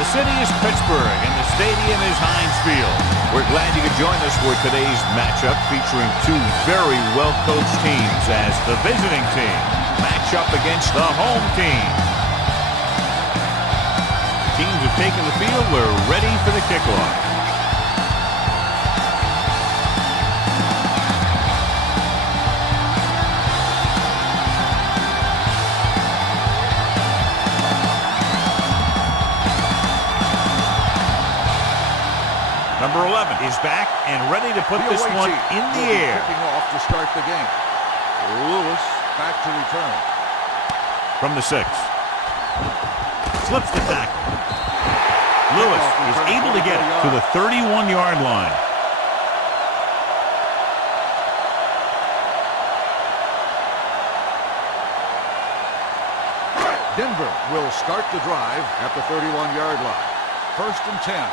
The city is Pittsburgh, and the stadium is Heinz Field. We're glad you could join us for today's matchup featuring two very well-coached teams as the visiting team match up against the home team. Teams have taken the field. We're ready for the kickoff. Number 11 is back and ready to put this one in the air. Kicking off to start the game. Lewis back to return. From the 6. Slips the tackle. Lewis is able to get it to the 31-yard line. Denver will start the drive at the 31-yard line. 1st and 10.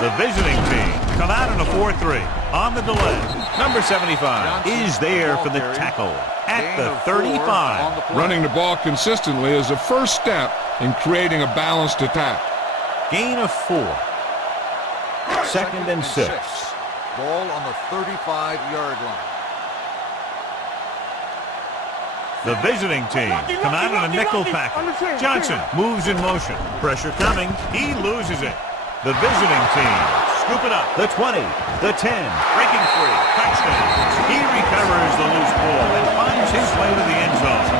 The visiting team come out in a 4-3 on the delay. Number 75 is there for the tackle at the 35. Running the ball consistently is the first step in creating a balanced attack. Gain of 4. 2nd and 6. Ball on the 35-yard line. The visiting team come out in a nickel package. Johnson moves in motion. Pressure coming. He loses it. The visiting team scoop it up. The 20, the 10, breaking free. Touchdown. He recovers the loose ball and finds his way to the end zone.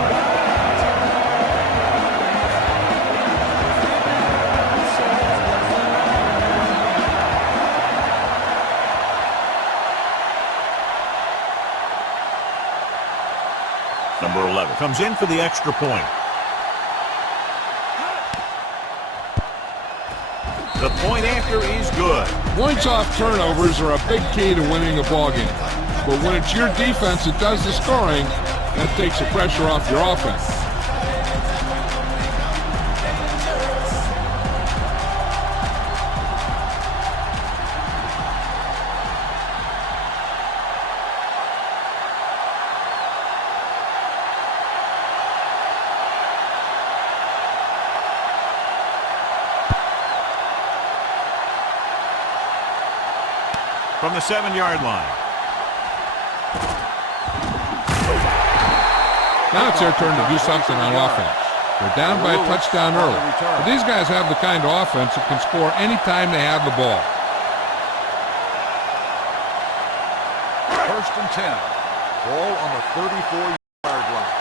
Number 11 comes in for the extra point. The point after is good. Points off turnovers are a big key to winning a ball game. But when it's your defense that does the scoring, that takes the pressure off your offense. From the 7-yard line. Now it's their turn to do something on offense. They're down by a touchdown early. But these guys have the kind of offense that can score anytime they have the ball. 1st and 10. Ball on the 34-yard line.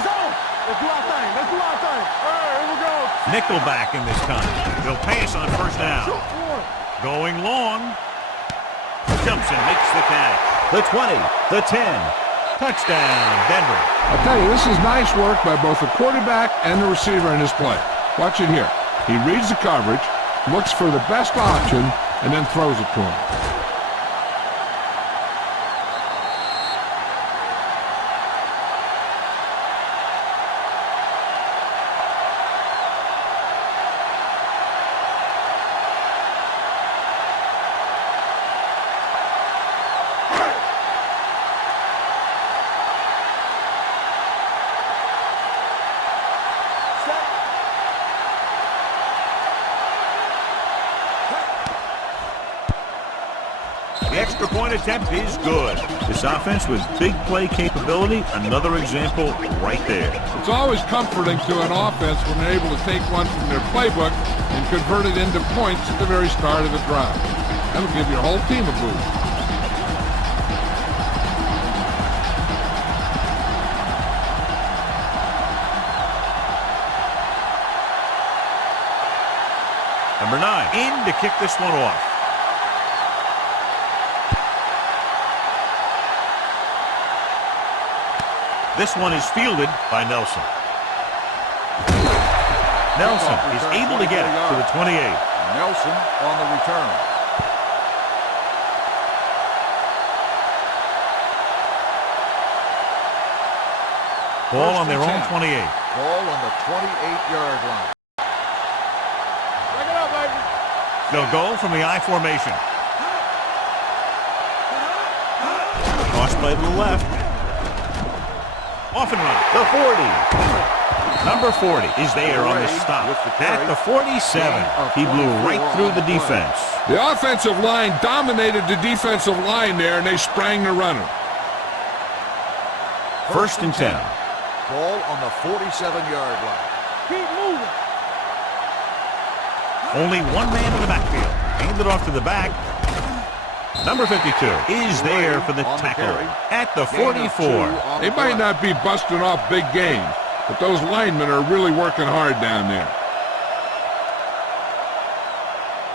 It's on. Let's do our thing. Let's do our thing. All right, here we go. Nickelback in this time. They'll pass on 1st down. Going long. Jumps and makes the catch. The 20, the 10. Touchdown, Denver. I'll tell you, this is nice work by both the quarterback and the receiver in this play. Watch it here. He reads the coverage, looks for the best option, and then throws it to him. The extra point attempt is good. This offense with big play capability, another example right there. It's always comforting to an offense when they're able to take one from their playbook and convert it into points at the very start of the drive. That'll give your whole team a boost. Number 9 in to kick this one off. This one is fielded by Nelson. Nelson is able to get it to the 28. Nelson on the return. Ball on their own 28. Ball on the 28-yard line. Break it up, baby. They'll go from the I formation. Cross play to the left. Off and run. The 40. Number 40 is there on the stop. At the 47, he blew right through the defense. The offensive line dominated the defensive line there, and they sprang the runner. First and 10. Ball on the 47-yard line. Keep moving. Only one man in the backfield. Handed off to the back. Number 52 is there for the tackle at the 44. They might not be busting off big games, but those linemen are really working hard down there.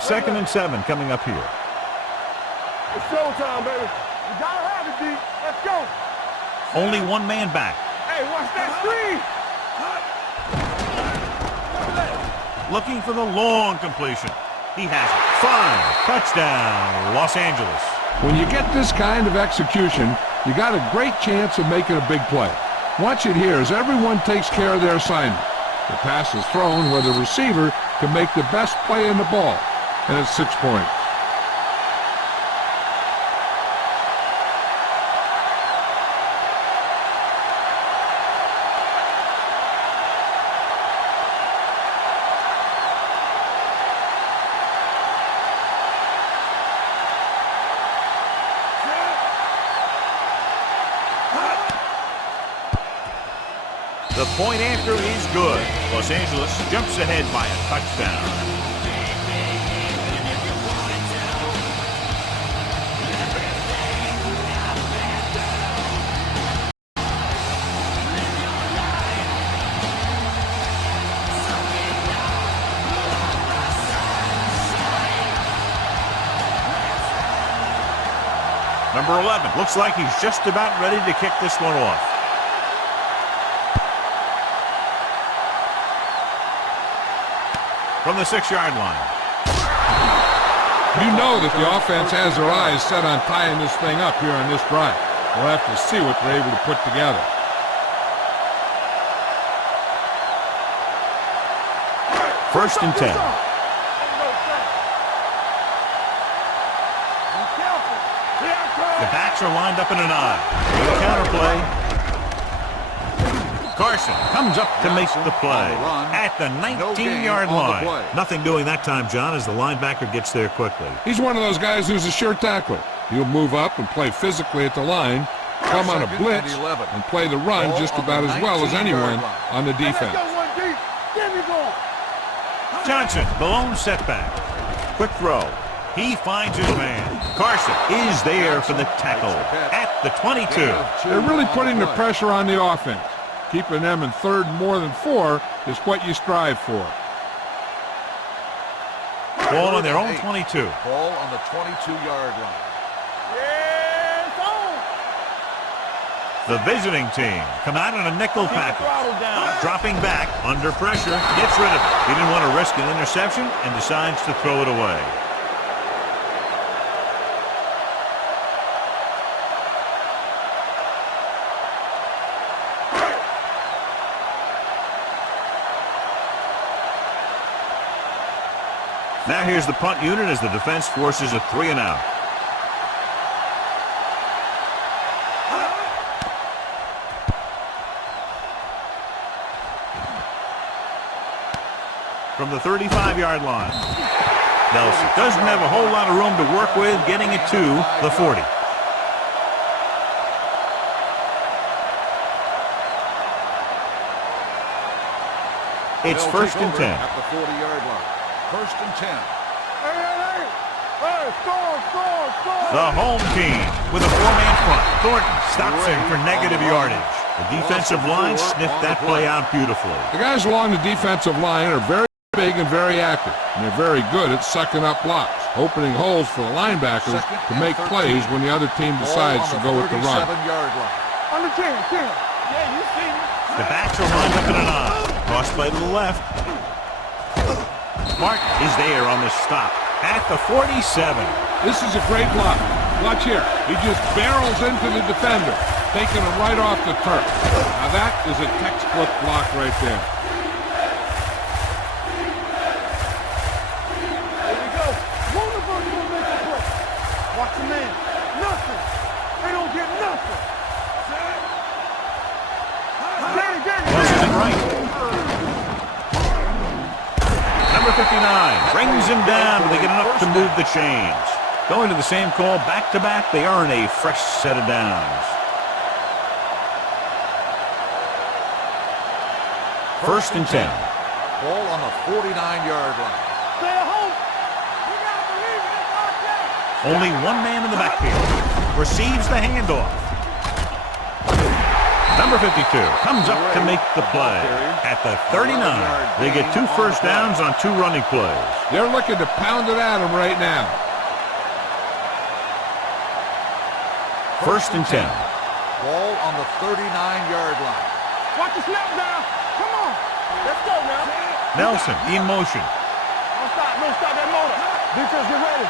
Second and 7 coming up here. It's showtime, baby. You gotta have it, D. Let's go. Only one man back. Hey, watch that screen. Looking for the long completion. He has it. 5. Touchdown, Los Angeles. When you get this kind of execution, you got a great chance of making a big play. Watch it here as everyone takes care of their assignment. The pass is thrown where the receiver can make the best play in the ball, and it's 6 points. The point after is good. Los Angeles jumps ahead by a touchdown. Number 11 looks like he's just about ready to kick this one off. From the 6-yard line. You know that the offense has their eyes set on tying this thing up here on this drive. We'll have to see what they're able to put together. First and 10. The backs are lined up in an I. With a counterplay. Carson comes up to make the play at the 19-yard line. Nothing doing that time, John, as the linebacker gets there quickly. He's one of those guys who's a sure tackler. He'll move up and play physically at the line, come on a blitz, and play the run just about as well as anyone on the defense. Johnson, the lone setback. Quick throw. He finds his man. Carson is there for the tackle at the 22. They're really putting the pressure on the offense. Keeping them in third more than 4 is what you strive for. Ball on their own 22. Ball on the 22-yard line. The visiting team come out in a nickel package. Dropping back under pressure, gets rid of it. He didn't want to risk an interception and decides to throw it away. Now here's the punt unit as the defense forces a 3 and out. From the 35-yard line. Nelson doesn't have a whole lot of room to work with, getting it to the 40. It's first and 10. At the 40-yard line. First and 10. The home team with a 4-man front. Thornton stops him for negative yardage. The defensive line sniffed that play out beautifully. The guys along the defensive line are very big and very active, and they're very good at sucking up blocks, opening holes for the linebackers to make plays when the other team decides to go with the run. Under 10. Yeah, you see me. The backs are lined up in an I. Cross play to the left. Martin is there on the stop at the 47. This is a great block. Watch here. He just barrels into the defender, taking him right off the turf. Now that is a textbook block right there. There we go. One of us will make a play. Watch the man. Nothing. They don't get nothing. Wasn't it right? 59 brings him down, but they get enough to move the chains. Going to the same call back-to-back, they earn a fresh set of downs. First and 10. Ball on the 49-yard line. Stay at home. You gotta believe it. It's our day. Only one man in the backfield. Receives the handoff. Number 52 comes up to make the play. At the 39, they get 2 first downs on 2 running plays. They're looking to pound it at him right now. First and 10. Ball on the 39-yard line. Watch the snap down. Come on. Let's go now. Nelson in motion. Don't stop that motor. Defense, get ready.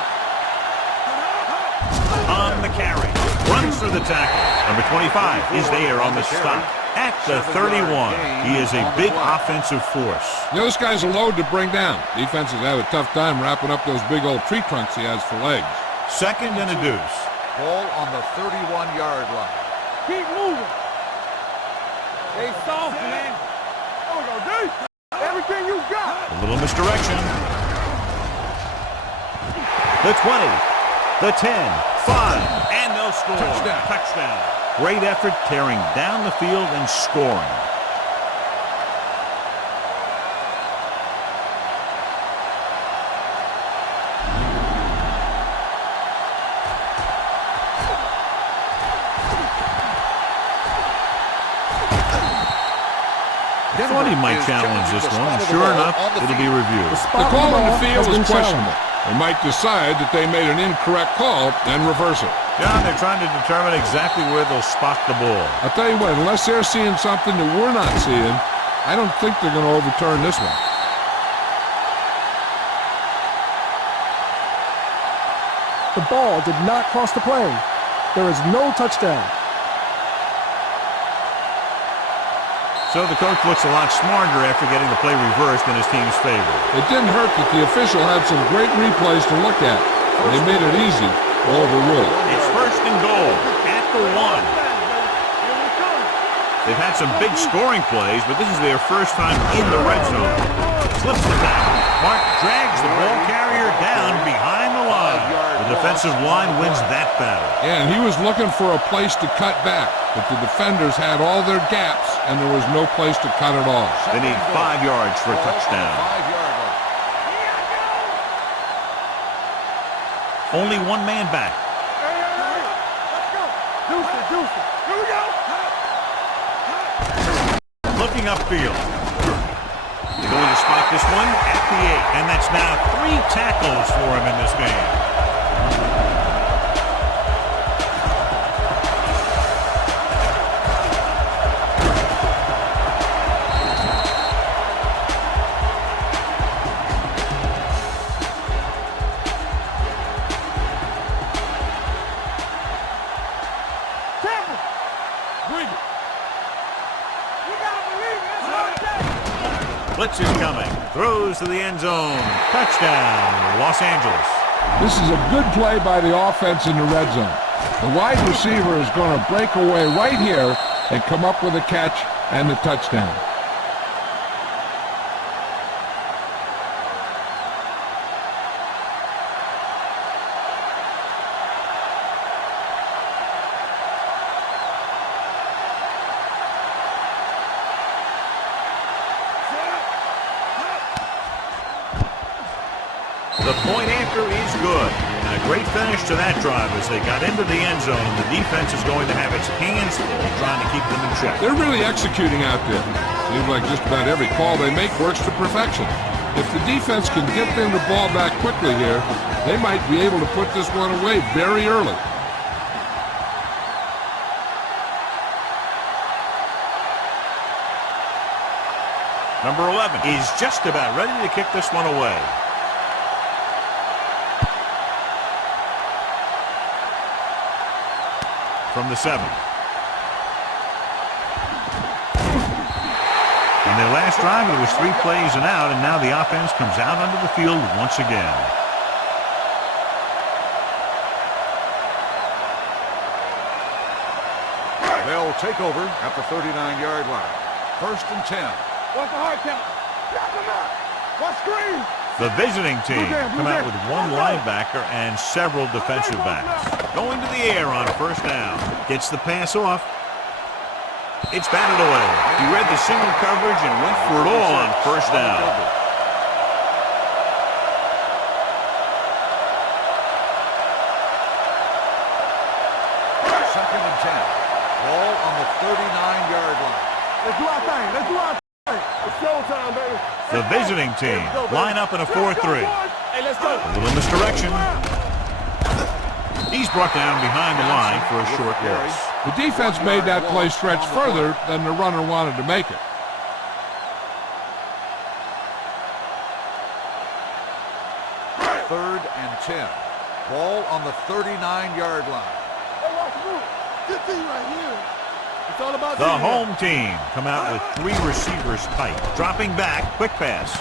On the carry. Runs for the tackle. Number 25 is there on the stop. At the 31, he is a big offensive force. Those guys are loaded to bring down. Defenses have a tough time wrapping up those big old tree trunks he has for legs. Second and a deuce. Ball on the 31-yard line. Keep moving. Stay soft, man. There we go, dude. Everything you got. A little misdirection. The 20, the 10, 5, and they'll score. Touchdown. Great effort tearing down the field and scoring. Somebody might challenge this one, and sure enough, it'll be reviewed. The call on the field is questionable. They might decide that they made an incorrect call and reverse it. John, they're trying to determine exactly where they'll spot the ball. I'll tell you what, unless they're seeing something that we're not seeing, I don't think they're going to overturn this one. The ball did not cross the plane. There is no touchdown. So the coach looks a lot smarter after getting the play reversed in his team's favor. It didn't hurt that the official had some great replays to look at. They made it easy to overrule. It's first and goal at the 1. They've had some big scoring plays, but this is their first time in the red zone. Slips the tackle. Mark drags the ball carrier down behind the line. The defensive line wins that battle. Yeah, and he was looking for a place to cut back, but the defenders had all their gaps, and there was no place to cut it off. They need 5 yards for a touchdown. 5-yard line. Only one man back. Let's go. Deuce it. Here we go. Looking upfield. They're going to spot this one at the 8, and that's now 3 tackles for him in this game. Blitz is coming. Throws to the end zone. Touchdown, Los Angeles. This is a good play by the offense in the red zone. The wide receiver is going to break away right here and come up with a catch and the touchdown. The point after is good. And a great finish to that drive as they got into the end zone. The defense is going to have its hands full trying to keep them in check. They're really executing out there. Seems like just about every call they make works to perfection. If the defense can get them the ball back quickly here, they might be able to put this one away very early. Number 11 is just about ready to kick this one away. From the 7. On their last drive, it was 3 plays and out, and now the offense comes out onto the field once again. They'll take over at the 39-yard line. First and 10. What's the hard count? Stop him up. What screen? The visiting team come out with one linebacker and several defensive backs. Going to the air on first down. Gets the pass off. It's batted away. He read the single coverage and went for it all on first down. Second and 10. Ball on the 39-yard line. Let's do our thing. Let's do our thing. It's showtime, baby. The visiting team line up in a 4-3. Hey, let's go. A little misdirection. He's brought down behind the line for a short loss. The defense made that play stretch further than the runner wanted to make it. Third and 10. Ball on the 39-yard line. Hey, watch the move. Good thing right here. It's all about The home team come out with 3 receivers tight. Dropping back, quick pass.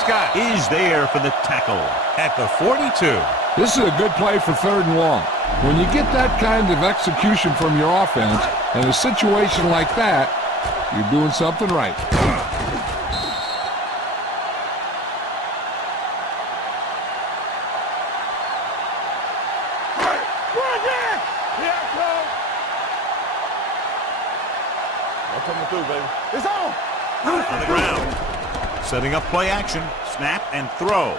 Scott is there for the tackle at the 42. This is a good play for 3rd and long. When you get that kind of execution from your offense in a situation like that, you're doing something right. Coming through, baby. It's on. On the ground. Setting up play action. Snap and throw.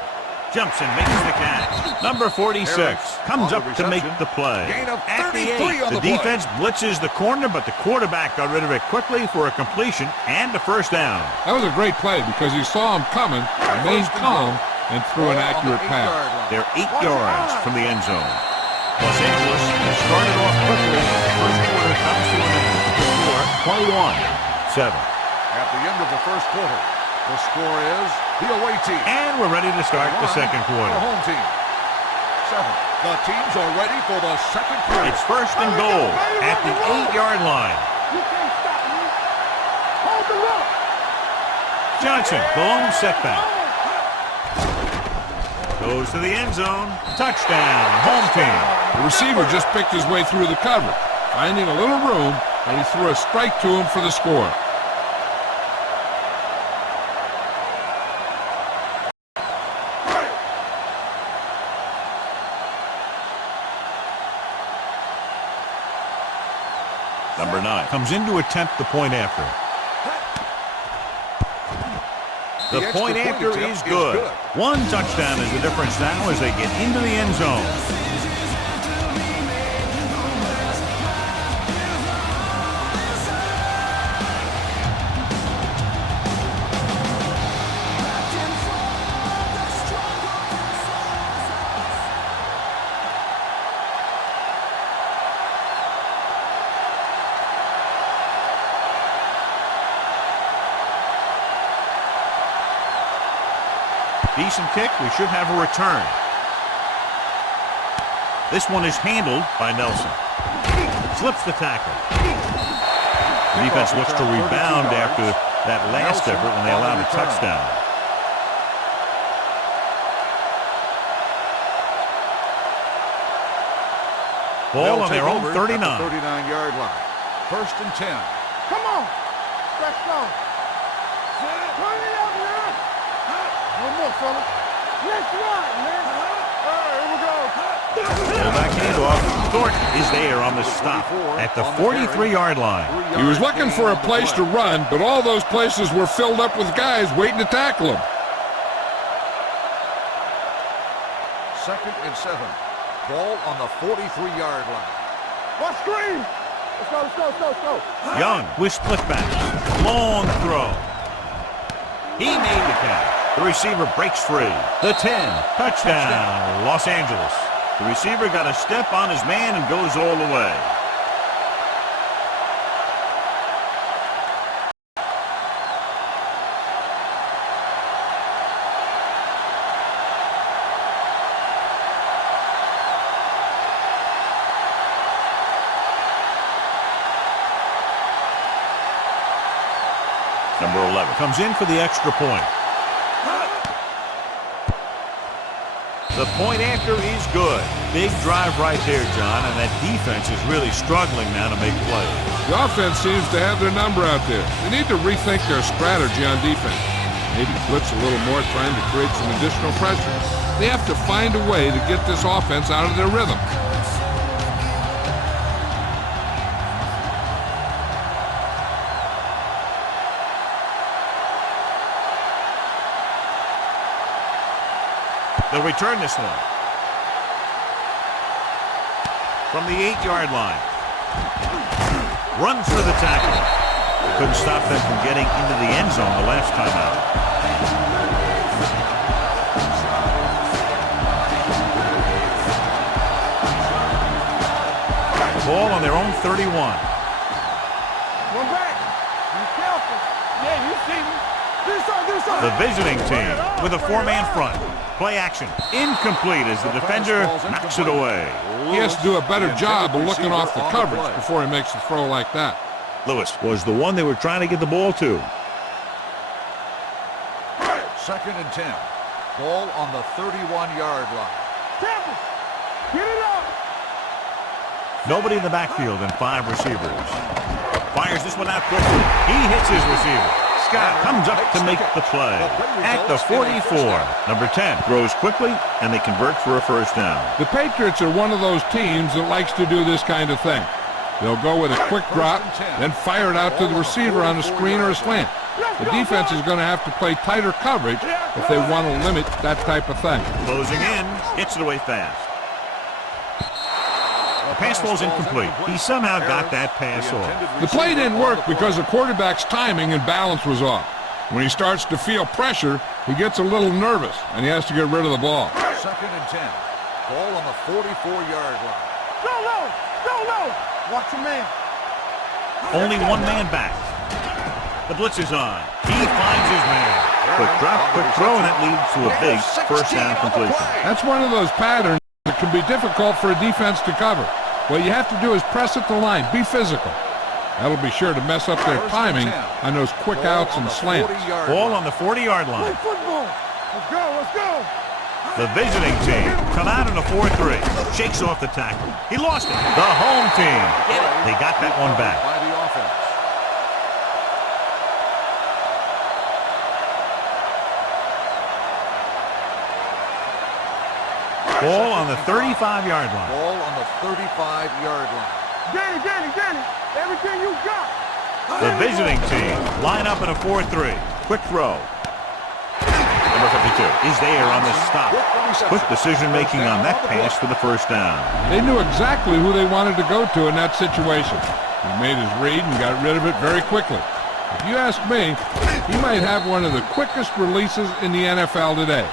Jumps and makes the catch. Number 46 comes up to make the play. Gain of At the 33 on 8, the the defense blitzes the corner, but the quarterback got rid of it quickly for a completion and a first down. That was a great play because he saw him coming, remained calm, and threw an accurate pass. They're 8 yards from the end zone. Los Angeles has started off quickly. The first quarter comes to an end. The score, 21-7. At the end of the first quarter, the score is the away team. And we're ready to start the second quarter. The home team. 7. The teams are ready for the second quarter. It's first and goal at the 8-yard line. You can't stop me. Hold the rope. Johnson, the lone setback. Goes to the end zone. Touchdown, home team. The receiver just picked his way through the coverage, finding a little room, and he threw a strike to him for the score. Number 9 comes in to attempt the point after. The point after is good. One touchdown is the difference now as they get into the end zone. Decent kick. We should have a return. This one is handled by Nelson. Slips the tackle. The defense looks to rebound after that last effort when they allowed a touchdown. Ball on their own 39. 39-yard line. First and 10. Come on. Let's go. Turn it up now. One more, fella. Let's run, man. All right, here we go. Fullback handoff. Thornton is there on the stop at the 43-yard line. He was looking for a place to run, but all those places were filled up with guys waiting to tackle him. Second and 7. Ball on the 43-yard line. What screen? Let's go, let's go, let's go, let's go. Young with split back. Long throw. He made the catch. The receiver breaks free. The 10. Touchdown, Los Angeles. The receiver got a step on his man and goes all the way. Number 11 comes in for the extra point. The point after is good. Big drive right there, John, and that defense is really struggling now to make plays. The offense seems to have their number out there. They need to rethink their strategy on defense. Maybe blitz a little more, trying to create some additional pressure. They have to find a way to get this offense out of their rhythm. They'll return this one. From the 8-yard line. Runs for the tackle. Couldn't stop them from getting into the end zone the last time out. Ball on their own 31. One back. Be careful. Yeah, you see me. Do something. The visiting team with a 4-man front. Play action. Incomplete as the defender knocks it away. He has to do a better job of looking off the coverage before he makes a throw like that. Lewis was the one they were trying to get the ball to. 2nd and 10. Ball on the 31-yard line. Tampa, get it up. Nobody in the backfield and 5 receivers. Fires this one out quickly. He hits his receiver. Scott comes up to make the play. At the 44, number 10 throws quickly, and they convert for a first down. The Patriots are one of those teams that likes to do this kind of thing. They'll go with a quick drop, then fire it out to the receiver on a screen or a slant. The defense is going to have to play tighter coverage if they want to limit that type of thing. Closing in, hits it away fast. The pass ball's incomplete. He somehow got that pass off. The play didn't work because the quarterback's timing and balance was off. When he starts to feel pressure, he gets a little nervous, and he has to get rid of the ball. 2nd and 10. Ball on the 44-yard line. Go low. Watch your man. Only 1 man back. The blitz is on. He finds his man. Quick drop, quick throw, and that leads to a big first down completion. That's one of those patterns that can be difficult for a defense to cover. What you have to do is press at the line, be physical. That'll be sure to mess up their timing on those quick outs and slants. Ball on the 40-yard line. Play football. Let's go. The visiting team come out in a 4-3. Shakes off the tackle. He lost it. The home team get it. They got that one back. By the offense. Ball on the 35-yard line. Ball on the 35-yard line. Danny. Everything you got. The visiting team line up in a 4-3. Quick throw. Number 52 is there on the stop. Quick decision-making on that pass for the first down. They knew exactly who they wanted to go to in that situation. He made his read and got rid of it very quickly. If you ask me, he might have one of the quickest releases in the NFL today.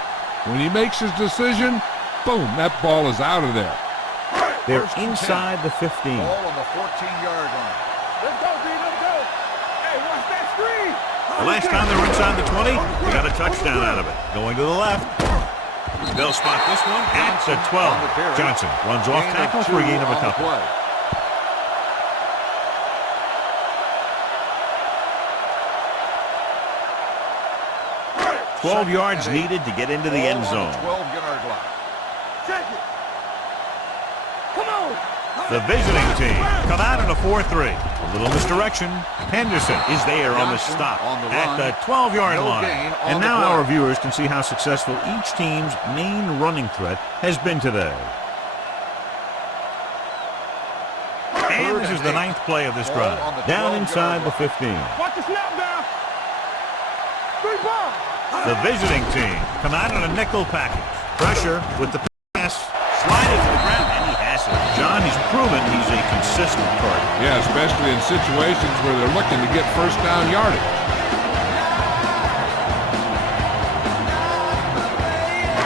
When he makes his decision, boom, that ball is out of there. They're inside the 15. Ball on the 14-yard line. Let's go, D. Let's go. Hey, watch that screen. The last time they were inside the 20, they got a touchdown out of it. Going to the left. They'll spot this one at the 12. Johnson runs off tackle for a gain of a couple. 12 yards needed to get into the end zone. 12-yard line. Check it. Come on. The visiting team come out in a 4-3. A little misdirection. Henderson is there on the stop at the 12-yard line. And now our viewers can see how successful each team's main running threat has been today. And this is the 9th play of this drive. Down inside the 15. Watch the snap down. 3 balls. The visiting team come out in a nickel package. Pressure with the pass. Slide it to the ground, and he has it. John, he's proven he's a consistent target. Yeah, especially in situations where they're looking to get first down yardage.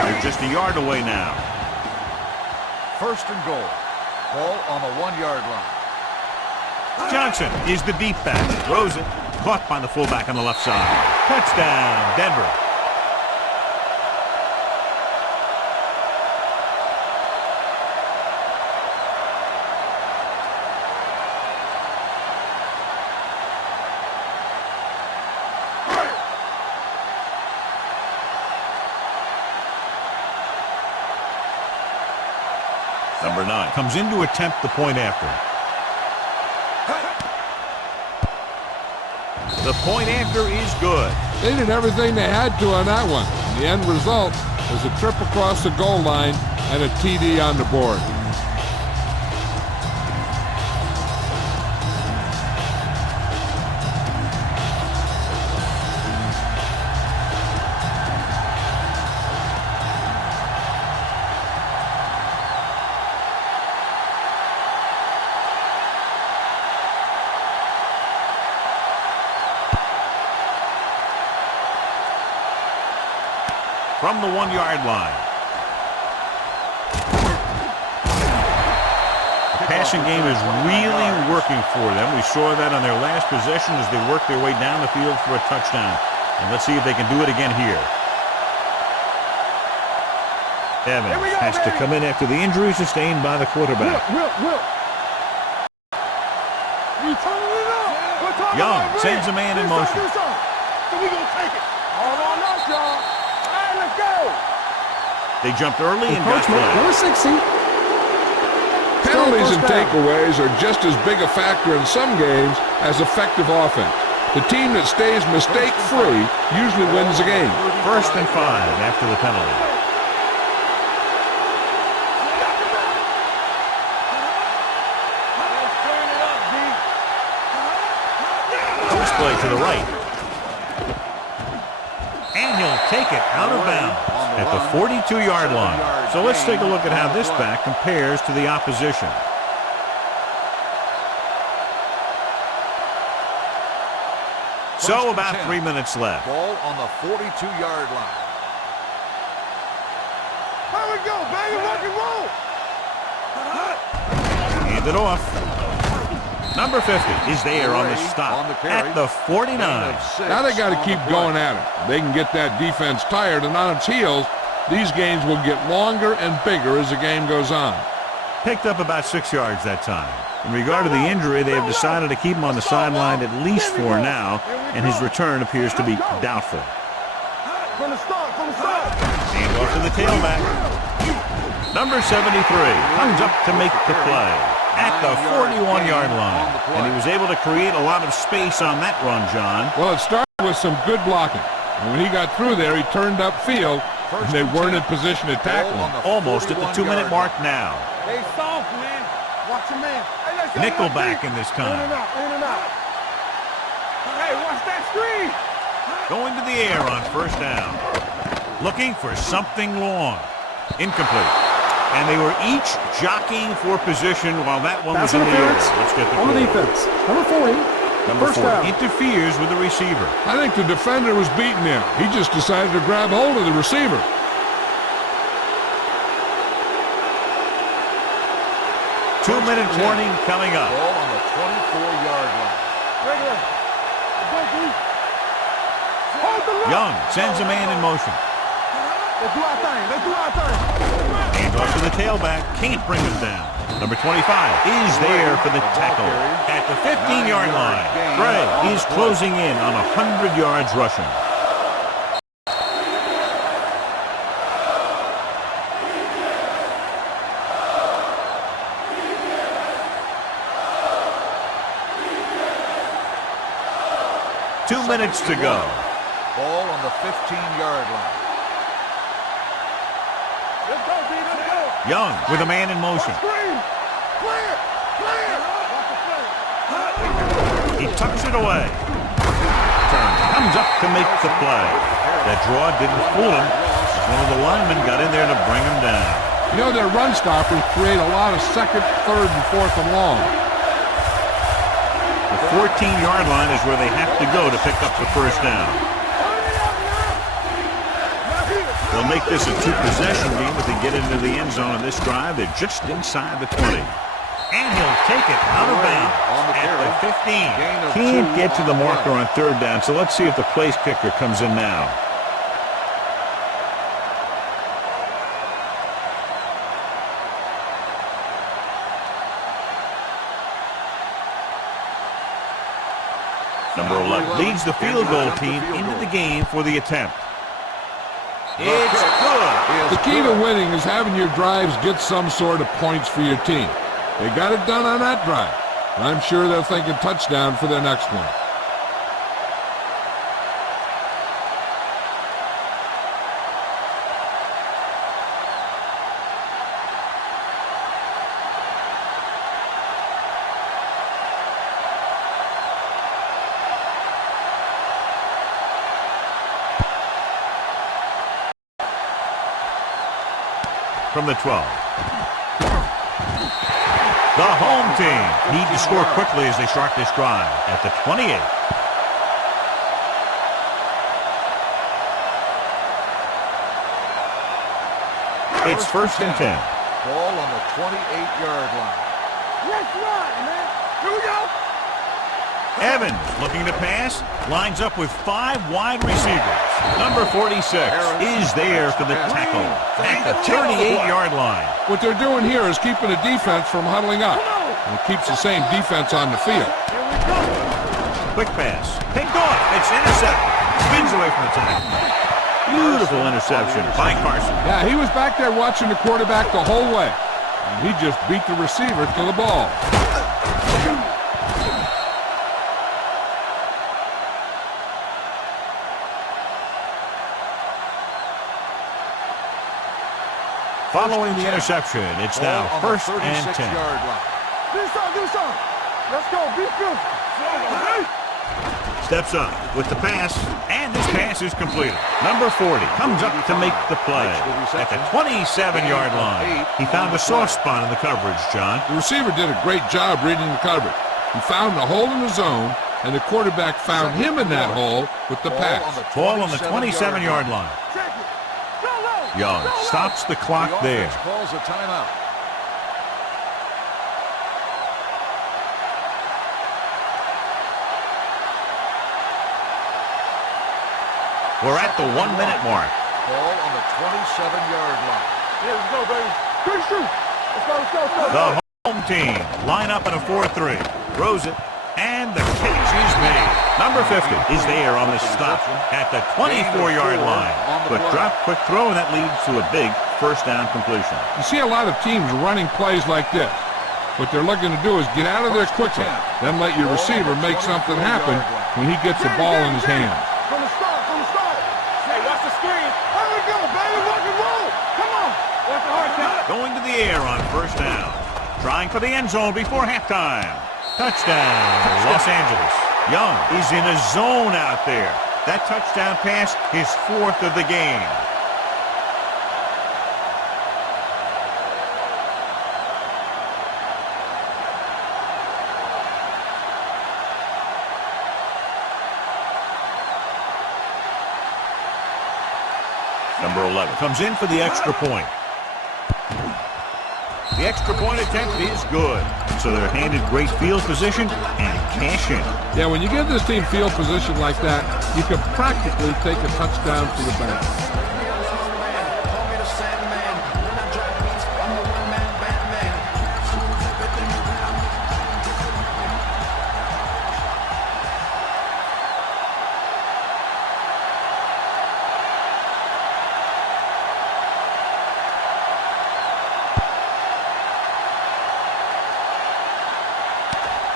They're just a yard away now. 1st and goal. Ball on the 1-yard line. Johnson is the deep back. Throws it. Caught by the fullback on the left side. Touchdown, Denver. Number 9 comes in to attempt the point after. The point after is good. They did everything they had to on that one. And the end result was a trip across the goal line and a TD on the board. From the 1-yard line. The passing game is really working for them. We saw that on their last possession as they worked their way down the field for a touchdown. And let's see if they can do it again here. Evans has to come in after the injury sustained by the quarterback. Young sends a man in motion. So we gonna take it. Hold on up, y'all. Let's go. They jumped early and got Number 60. Penalties and takeaways are just as big a factor in some games as effective offense. The team that stays mistake-free usually wins the game. 1st and 5 after the penalty. Post play to the right. And he'll take it out of bounds at the 42-yard line. So let's take a look at how this back compares to the opposition. So about 3 minutes left. Ball on the 42-yard line. Here we go, baby, rock and roll. Hand it off. Number 50 is there on the stop at the 49. Now they got to keep going at it. They can get that defense tired and on its heels. These games will get longer and bigger as the game goes on. Picked up about 6 yards that time. In regard to the injury, they have decided to keep him on the sideline at least for now, and his return appears to be doubtful. From the start. Hand off to the tailback. Number 73 comes up to make the play at the 41-yard line. And he was able to create a lot of space on that run, John. Well, it started with some good blocking. And when he got through there, he turned upfield, and they weren't in position to tackle him. Almost at the 2-minute mark now. Hey, soft, man. Watch your man. Nickelback in this time. In and out. Hey, watch that screen. Going to the air on 1st down. Looking for something long. Incomplete. And they were each jockeying for position while that one was in the air. Let's get the on the defense. Number 40. Number 4 First down. interferes with the receiver. I think the defender was beating him. He just decided to grab hold of the receiver. Two-minute warning coming up. Ball on the 24-yard line. Young sends a man in motion. Let's do our thing. Hands off to the tailback. Can't bring him down. Number 25 is there for the tackle at the 15-yard line. Gray is closing in on 100 yards rushing. Two minutes to go. Ball on the 15-yard line. Let's go. Young with a man in motion. Clear. He tucks it away. Comes up to make the play. That draw didn't fool him. One of the linemen got in there to bring him down. You know, their run stoppers create a lot of 2nd, 3rd, and 4th and long. The 14-yard line is where they have to go to pick up the 1st down. They'll make this a 2-possession game if they get into the end zone on this drive. They're just inside the 20. And he'll take it out of bounds at the 15. Can't get to the marker on 3rd down, so let's see if the place kicker comes in now. Number 11 leads the field goal team into the game for the attempt. It's good. The key to winning is having your drives get some sort of points for your team. They got it done on that drive. And I'm sure they'll think a touchdown for their next one. from the 12. The home team need to score quickly as they start this drive at the 28. It's first and 10. Ball on the 28-yard line. Let's run, man. Here we go. Evans looking to pass, lines up with 5 wide receivers. Number 46 is there for the tackle at the 38-yard line. What they're doing here is keeping the defense from huddling up. And it keeps the same defense on the field. Here we go. Quick pass. Picked off. It's intercepted. Spins away from the tackle. Beautiful interception by Carson. Yeah, he was back there watching the quarterback the whole way. And he just beat the receiver to the ball. Following the interception, it's now first and 10. Do something. Let's go. Be good. Steps up with the pass, and this pass is completed. Number 40 comes up to make the play at the 27-yard line. He found a soft spot in the coverage, John. The receiver did a great job reading the coverage. He found the hole in the zone, and the quarterback found him in that hole with the pass. Ball on the 27-yard line. Young stops the clock there. Calls a timeout. We're at the 1-minute mark. Ball on the 27-yard line. Here we go, baby. Good shoot. Let's go. The home team line up in a 4-3. Throws it, and the catch is made. Number 50 is there on the stop at the 24-yard line. Quick drop, quick throw, and that leads to a big first down completion. You see a lot of teams running plays like this. What they're looking to do is get out of there quickly, then let your receiver make something happen when he gets the ball in his hands. From the start. Hey, watch the screen. Here we go, baby. Rock and roll. Come on. Watch the hard time. Going to the air on first down. Trying for the end zone before halftime. Touchdown, Los Angeles. Young is in a zone out there. That touchdown pass, his 4th of the game. Number 11 comes in for the extra point. The extra point attempt is good. So they're handed great field position and cash in. Yeah, when you give this team field position like that, you can practically take a touchdown to the bank.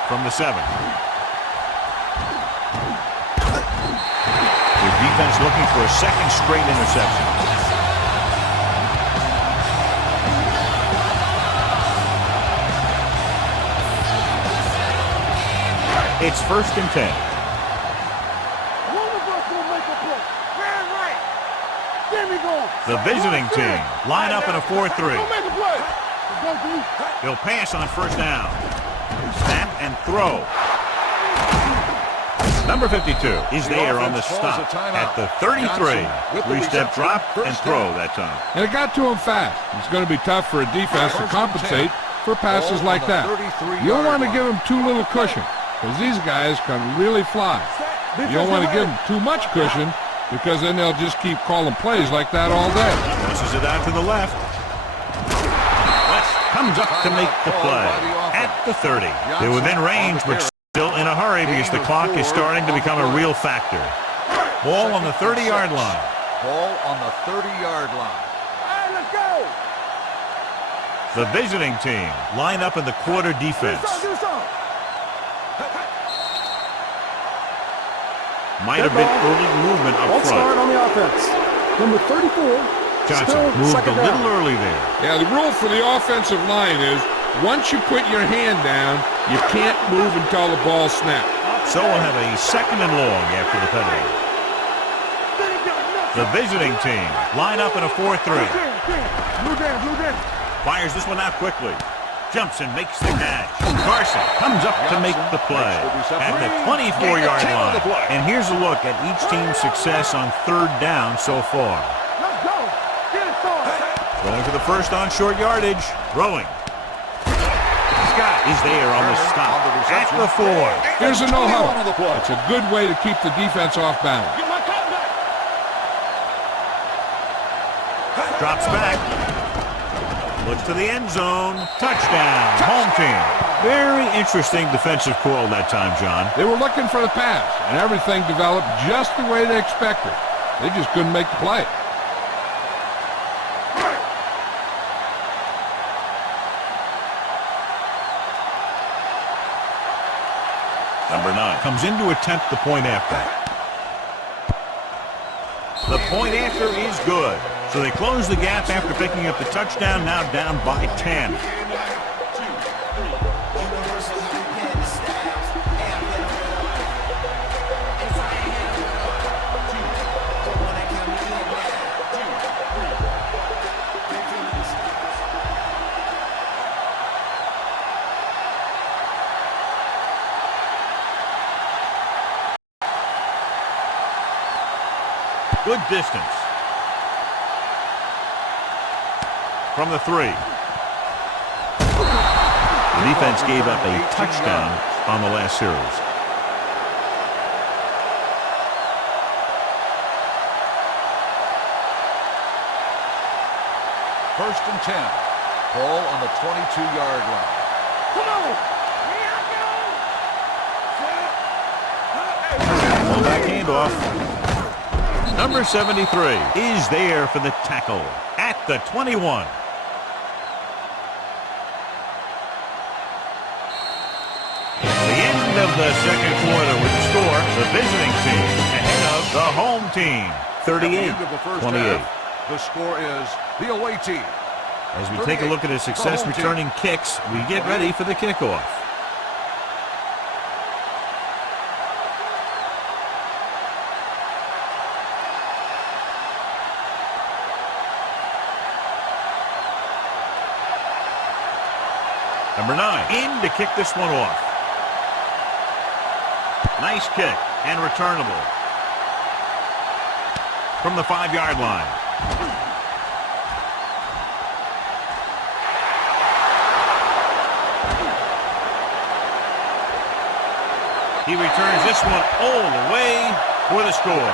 From the 7. The defense looking for a second straight interception. It's first and 10. One of us will make a play. Man, right. There we go. The visiting team line up in a 4-3. Go make a play. Go, D. They'll pass on first down. Snap and throw. Number 52 is there on the stop at the 33. 3-step drop and throw that time. And it got to him fast. It's going to be tough for a defense to compensate for passes like that. You don't want to give them too little cushion, because these guys can really fly. You don't want to give them too much cushion, because then they'll just keep calling plays like that all day. Tosses it out to the left. West comes up to make the play at the 30. They're within range, but still in a hurry because the clock is starting to become a real factor. Ball on the 30-yard line. Ball on the 30-yard line. All right, let's go. The visiting team line up in the quarter defense. Do something. Might have been early movement up Ball start front. on the offense. Number 34. Johnson still moved a second little down. early there. Yeah, the rule for the offensive line is once you put your hand down, you can't move until the ball snaps. So we'll have a second and long after the penalty. They ain't got nothing. The visiting team line up in a 4-3. Blue game. Fires this one out quickly. Jumps and makes the catch. Carson comes up to make the play at the 24-yard line. And here's a look at each team's success on third down so far. Let's go. Get it started. Going for the first on short yardage. Throwing. Scott is there on the stop at the 4. Here's a no huddle. It's a good way to keep the defense off balance. Drops back. Looks to the end zone. Touchdown. Home team. Very interesting defensive call that time, John. They were looking for the pass, and everything developed just the way they expected. They just couldn't make the play. Number 9 comes in to attempt the point after. The point after is good. So they close the gap after picking up the touchdown, now down by 10. Good distance. From the 3. The defense gave up a touchdown on the last series. First and 10. Ball on the 22-yard line. Come on. Fullback handoff. Number 73 is there for the tackle at the 21. The end of the second quarter with the score, the visiting team ahead of the home team, 38-28. The score is the away team. As we take a look at his success returning kicks, we get ready for the kickoff. Number 9 in to kick this one off. Nice kick and returnable. From the 5-yard line. He returns this one all the way for the score.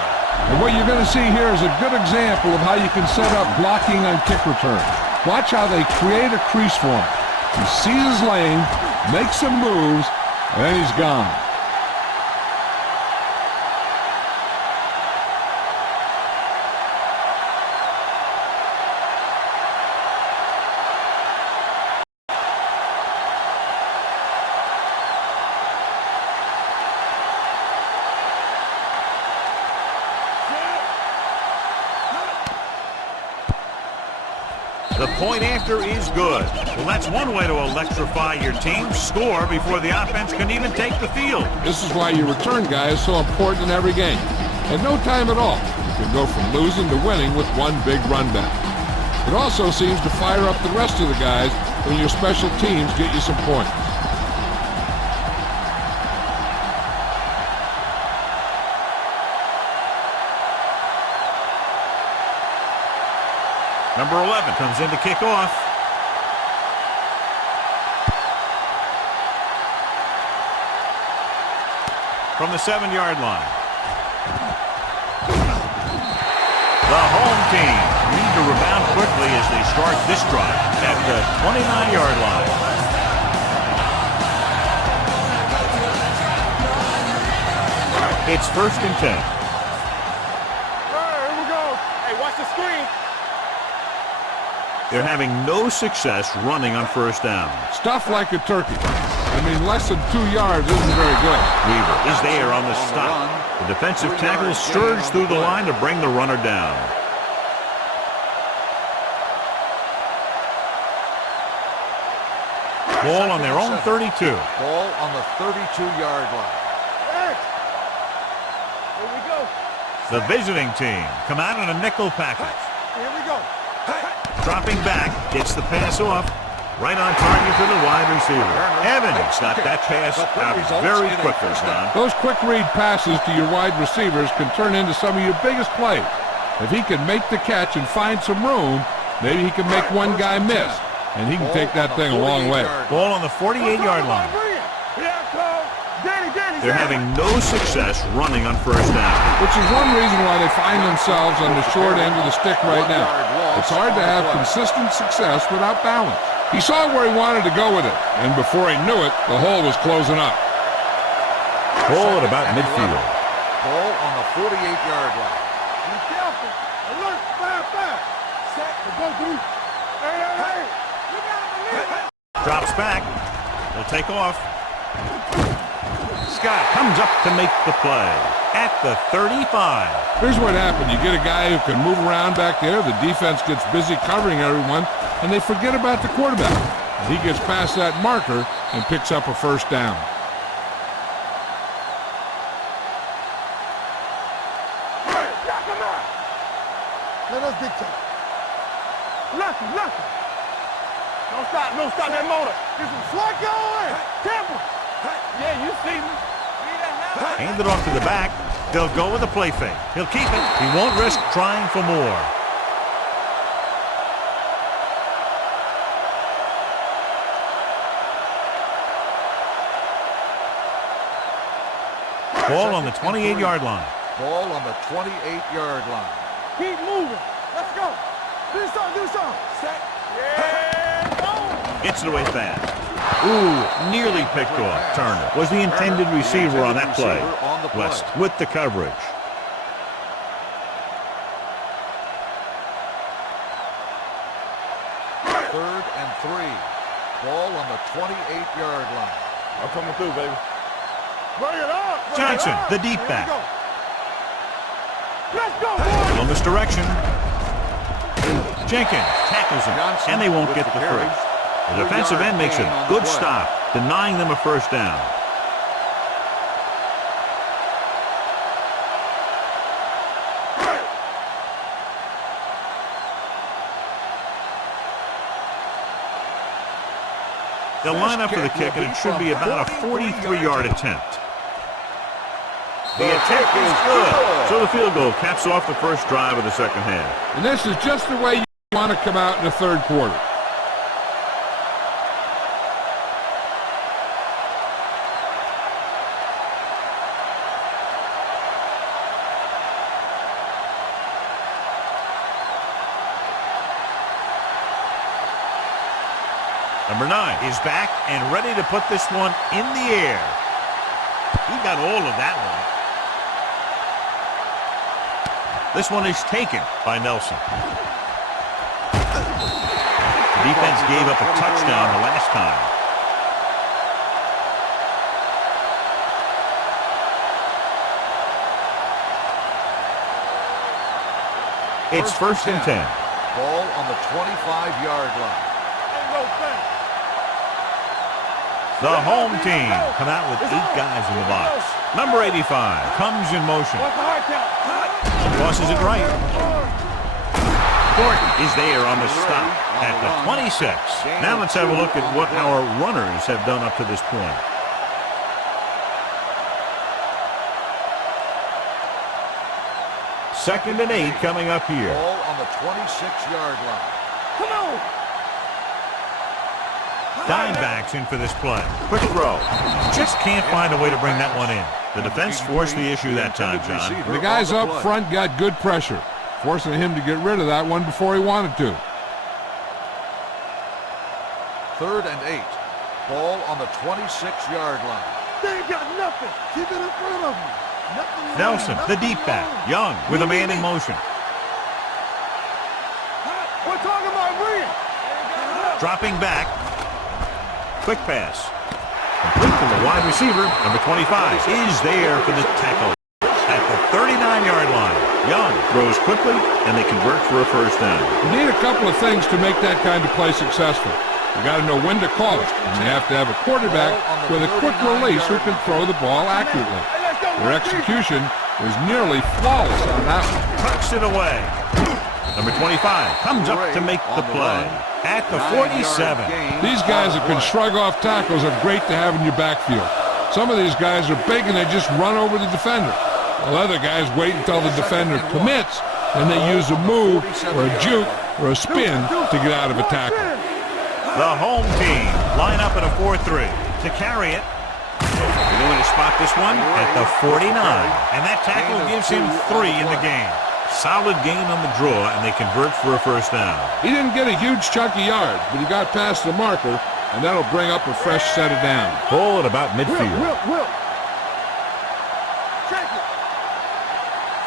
And what you're going to see here is a good example of how you can set up blocking on kick returns. Watch how they create a crease for him. He sees his lane, makes some moves, and he's gone. The point after is good. Well, that's one way to electrify your team. Score before the offense can even take the field. This is why your return guy is so important in every game. At no time at all, you can go from losing to winning with one big run back. It also seems to fire up the rest of the guys when your special teams get you some points. Number 11 comes in to kick off. From the 7-yard line. The home team need to rebound quickly as they start this drive at the 29-yard line. It's first and 10. All right, here we go. Hey, watch the screen. They're having no success running on first down. Stuff like a turkey. I mean, less than 2 yards isn't very good. Weaver is there on the stop. The defensive tackle surged through the line to bring the runner down. Ball on their own 32. Ball on the 32-yard line. Here we go. The visiting team come out in a nickel package. Here we go. Dropping back, gets the pass off. Right on target for the wide receiver. Evans got that pass out very quickly, John. Those quick read passes to your wide receivers can turn into some of your biggest plays. If he can make the catch and find some room, maybe he can make one guy miss, and he can take that thing a long way. Ball on the 48-yard line. They're having no success running on first down. Which is one reason why they find themselves on the short end of the stick right now. It's hard to have consistent success without balance. He saw where he wanted to go with it, and before he knew it, the hole was closing up. Ball at about midfield. Ball on the 48-yard line. Be careful. Alert. Fire. Set. Go through. Hey. You gotta believe it. Drops back. They'll take off. Scott comes up to make the play at the 35. Here's what happened. You get a guy who can move around back there. The defense gets busy covering everyone, and they forget about the quarterback. He gets past that marker and picks up a first down. Let us dictate. Listen. Don't stop that motor. This is what going. Temple. Yeah, you see me. Hand it off to the back. They'll go with a play fake. He'll keep it. He won't risk trying for more. Ball on the 28-yard line. Ball on the 28-yard line. Keep moving. Let's go. Do something. Set. Yeah. Go. Gets it away fast. Ooh, nearly picked off. Turner was the intended receiver on that play. West with the coverage. Third and 3. Ball on the 28-yard line. I'm coming through, baby. Bring it up. Johnson, the deep back. Let's go, boys. On this direction. Jenkins tackles him, and they won't get the first. The defensive end makes a good stop, denying them a first down. They'll line up for the kick, and it should be about a 43-yard attempt. The attempt is good. So the field goal caps off the first drive of the second half. And this is just the way you want to come out in the third quarter. Number 9 is back and ready to put this one in the air. He got all of that one. This one is taken by Nelson. The defense gave up a touchdown the last time. It's first and 10. Ball on the 25-yard line. The home team come out with 8 guys in the box. Number 85 comes in motion. Crosses it right. Gordon is there on the stop at the 26. Now let's have a look at what our runners have done up to this point. Second and 8 coming up here. Ball on the 26-yard line. Come on. Dimebacks in for this play. Quick throw. Just can't find a way to bring that one in. The defense forced the issue that time, John. The guys up front got good pressure, forcing him to get rid of that one before he wanted to. Third and 8. Ball on the 26-yard line. They ain't got nothing. Keep it in front of me. Nelson, the deep back. Young with a man in motion. We're talking about Green. Dropping back. Quick pass. Complete to the wide receiver. Number 25 is there for the tackle at the 39-yard line. Young throws quickly, and they convert for a first down. You need a couple of things to make that kind of play successful. You got to know when to call it, and you have to have a quarterback with a quick release who can throw the ball accurately. Their execution was nearly flawless on that one. Tucks it away. Number 25 comes up to make the play. At the 47. These guys that can shrug off tackles are great to have in your backfield. Some of these guys are big and they just run over the defender. While other guys wait until the defender commits, and they use a move or a juke or a spin to get out of a tackle. The home team line up at a 4-3 to carry it. They're going to spot this one at the 49, and that tackle gives him 3 in the game. Solid gain on the draw, and they convert for a first down. He didn't get a huge chunk of yards, but he got past the marker, and that'll bring up a fresh set of downs. Ball at about midfield. Will. Check it.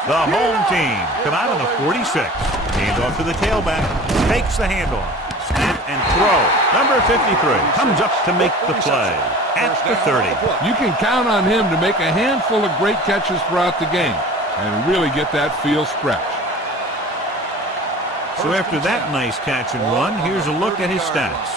The home team come out on the 46. Hand off to the tailback. Takes the handoff. Snap and throw. Number 53 comes up to make the play at the 30. You can count on him to make a handful of great catches throughout the game and really get that field stretch. So after that nice catch and run, here's a look at his stats.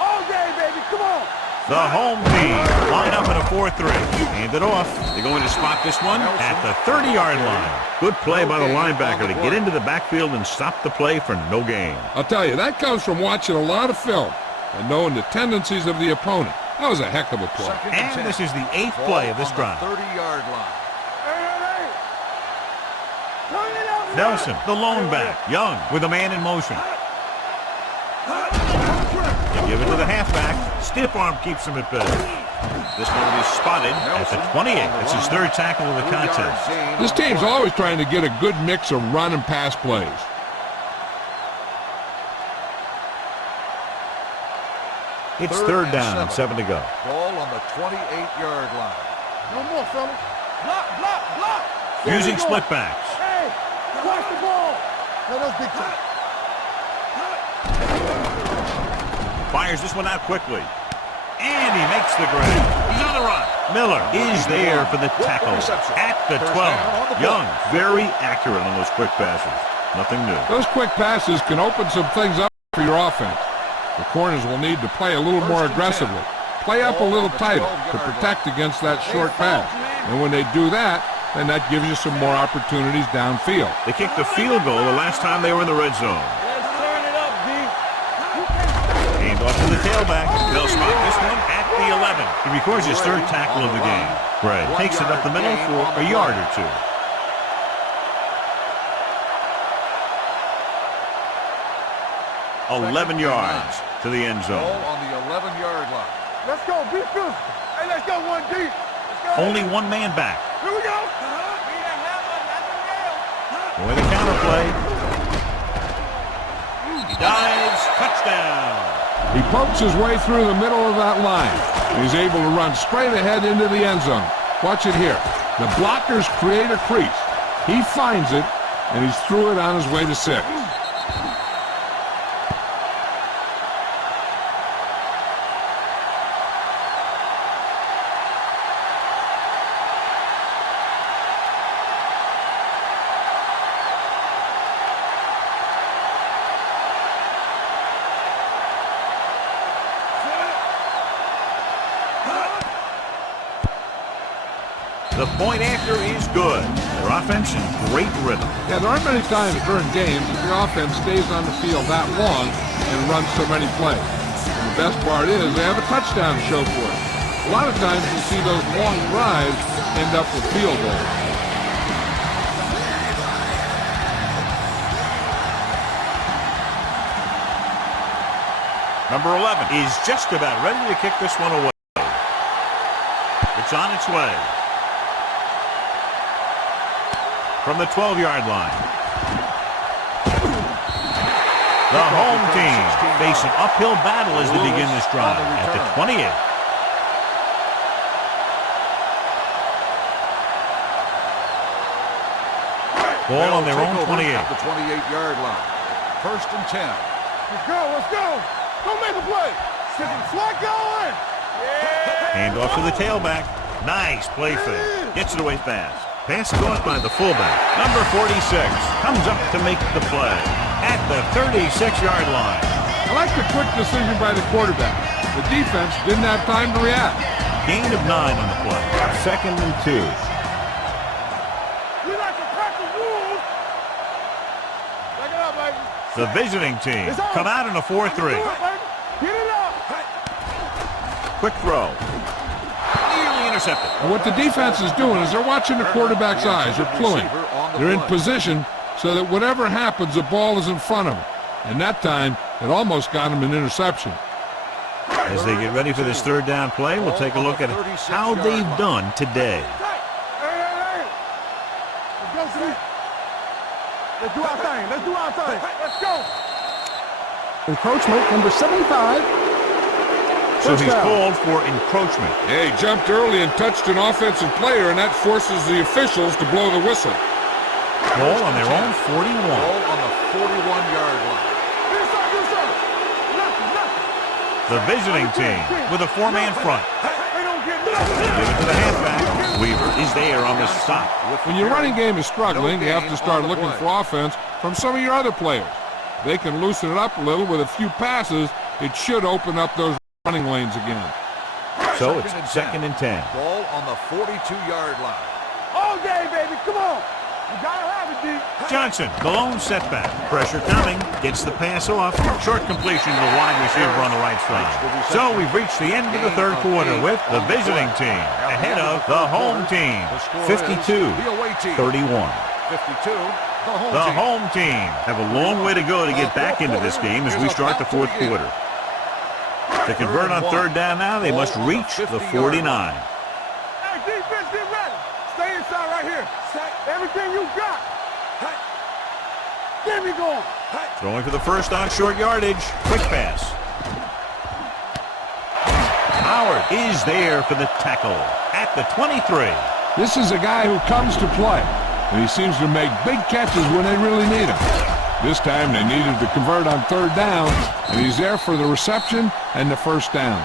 All day, baby. Come on. The home team line up at a 4-3. Hand it off. They're going to spot this one at the 30-yard line. Good play by the linebacker to get into the backfield and stop the play for no gain. I'll tell you, that comes from watching a lot of film and knowing the tendencies of the opponent. That was a heck of a play. And this is the 8th play of this drive. 30-yard line. Hey. Turn it up. Nelson, the lone back. Young with a man in motion. They give it to the halfback. Stiff arm keeps him at bay. This one will be spotted at the 28. It's his 3rd tackle of the contest. This team's always trying to get a good mix of run and pass plays. It's 3rd down and 7 to go. Ball on the 28-yard line. No more, fellas. Block. Using split backs. Hey, watch the ball. No, that's big time. Fires this one out quickly. And he makes the grab. He's on the run. Miller is there for the tackle at the 12. Young, very accurate on those quick passes. Nothing new. Those quick passes can open some things up for your offense. The corners will need to play a little more aggressively. Play up a little tighter to protect against that short pass. And when they do that, then that gives you some more opportunities downfield. They kicked a field goal the last time they were in the red zone. Let's turn it up, D. Hand off to the tailback. They'll spot this one at the 11. He records his 3rd tackle of the game. Right. Takes it up the middle for a yard or 2. $11 yards to the end zone. Ball on the 11-yard line. Let's go. Be physical. Hey, let's go 1 deep. Only one man back. Here we go. Boy, the counter play. He dives. Touchdown. He pokes his way through the middle of that line. He's able to run straight ahead into the end zone. Watch it here. The blockers create a crease. He finds it, and he's through it on his way to 6. The point after is good. Their offense in great rhythm. Yeah, there aren't many times during games that the offense stays on the field that long and runs so many plays. And the best part is they have a touchdown to show for it. A lot of times you see those long drives end up with field goals. Number 11 is just about ready to kick this one away. It's on its way. From the 12-yard line. The home team face an uphill battle as they begin this drive at the 28. Ball on their own 28. At the 28-yard line. 1st and 10. Let's go. Go make a play. Slide going. Hand off to the tailback. Nice play fake. Gets it away fast. Pass caught by the fullback. Number 46 comes up to make the play at the 36-yard line. I like the quick decision by the quarterback. The defense didn't have time to react. Gain of 9 on the play. 2nd and 2. The visiting team come out in a 4-3. Get it up. Quick throw. Nearly intercepted. And what the defense is doing is they're watching the quarterback's eyes. They're cluing. They're in position so that whatever happens, the ball is in front of them. And that time, it almost got him an interception. As they get ready for this third down play, we'll take a look at how they've done today. Hey. Let's go, let's do our thing. Let's do our thing. Let's go. Encroachment, number 75. So First he's down. called for encroachment. Yeah, he jumped early and touched an offensive player, and that forces the officials to blow the whistle. Ball on their own 41. Ball on the 41-yard line. The visiting team with a four-man front. Give it to the halfback. Weaver is there on the stop. When your running game is struggling, you have to start looking for offense from some of your other players. They can loosen it up a little with a few passes. It should open up those running lanes again. So it's second and 10. Ball on the 42-yard line. All day, baby. Come on. You gotta have it, D. Johnson, the lone setback. Pressure coming. Gets the pass off. Short completion to the wide receiver on the right side. So we've reached the end of the third quarter with the visiting team ahead of the home team. 52-31. 52. The home team have a long way to go to get back into this game as we start the fourth quarter. To convert on third down now, they must reach the 49. Hey, defense, get ready. Stay inside right here. Everything you got. Get me going. Throwing for the first on short yardage. Quick pass. Howard is there for the tackle at the 23. This is a guy who comes to play, and he seems to make big catches when they really need him. This time they needed to convert on third down, and he's there for the reception and the first down.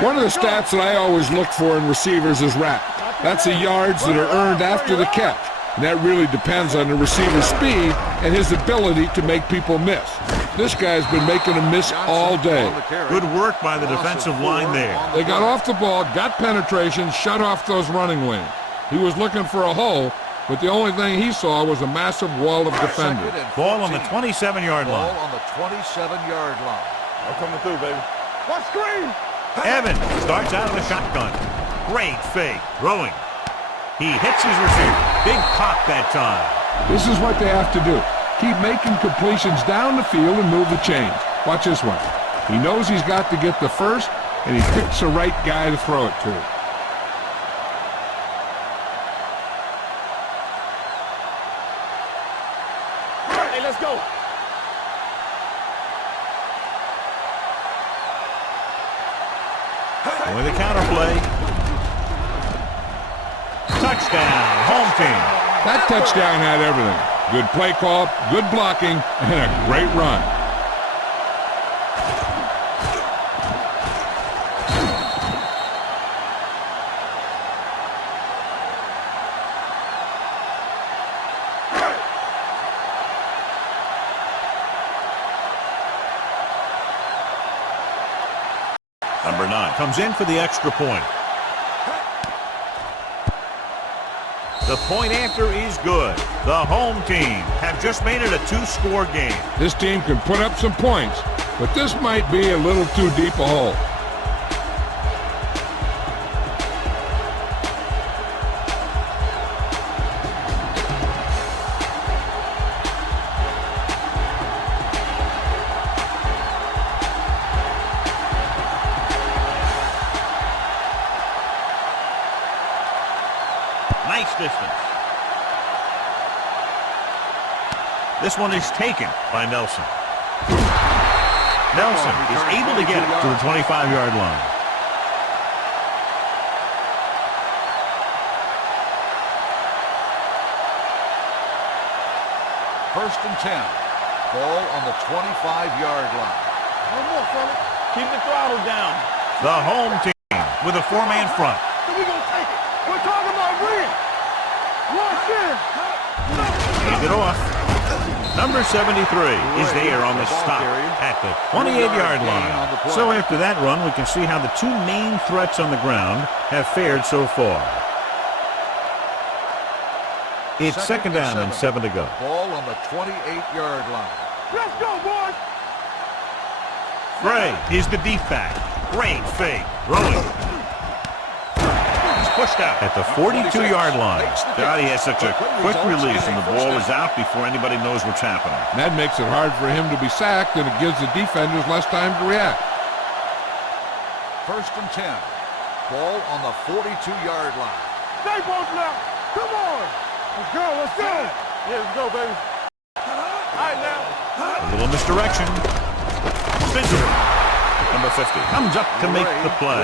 One of the stats that I always look for in receivers is RAP. That's the yards that are earned after the catch. And that really depends on the receiver's speed and his ability to make people miss. This guy's been making them miss all day. Good work by the defensive line there. They got off the ball, got penetration, shut off those running lanes. He was looking for a hole, but the only thing he saw was a massive wall of defenders. Ball on the 27-yard line. Ball on the 27-yard line. I'm coming through, baby. What screen? Evans starts out of the shotgun. Great fake. Throwing. He hits his receiver. Big pop that time. This is what they have to do. Keep making completions down the field and move the chains. Watch this one. He knows he's got to get the first, and he picks the right guy to throw it to. Hey, let's go. With the counter play. Touchdown, home team. That touchdown had everything. Good play call, good blocking, and a great run. Number 9 comes in for the extra point. The point after is good. The home team have just made it a 2-score game. This team can put up some points, but this might be a little too deep a hole. Nice distance. This one is taken by Nelson. Nelson is able to get it to the 25-yard line. First and 10. Ball on the 25-yard line. No more, fella. Keep the throttle down. The home team with a 4-man front. So we gonna take it. We're talking about win. Rush in. Hands it off. Number 73 is there on the stop at the 28-yard line. So after that run, we can see how the two main threats on the ground have fared so far. It's second down and 7 to go. Ball on the 28-yard line. Let's go, boys. Gray is the deep back. Great fake. Throwing. He's pushed out at the 42-yard line. God, he has such a quick release, and the ball is out before anybody knows what's happening. That makes it hard for him to be sacked, and it gives the defenders less time to react. First and 10. Ball on the 42-yard line. Stay both left. Come on. Let's go. Let's go. Yeah, let's go, baby. All right, now. A little misdirection. Visible. Number 50 comes up to make the play.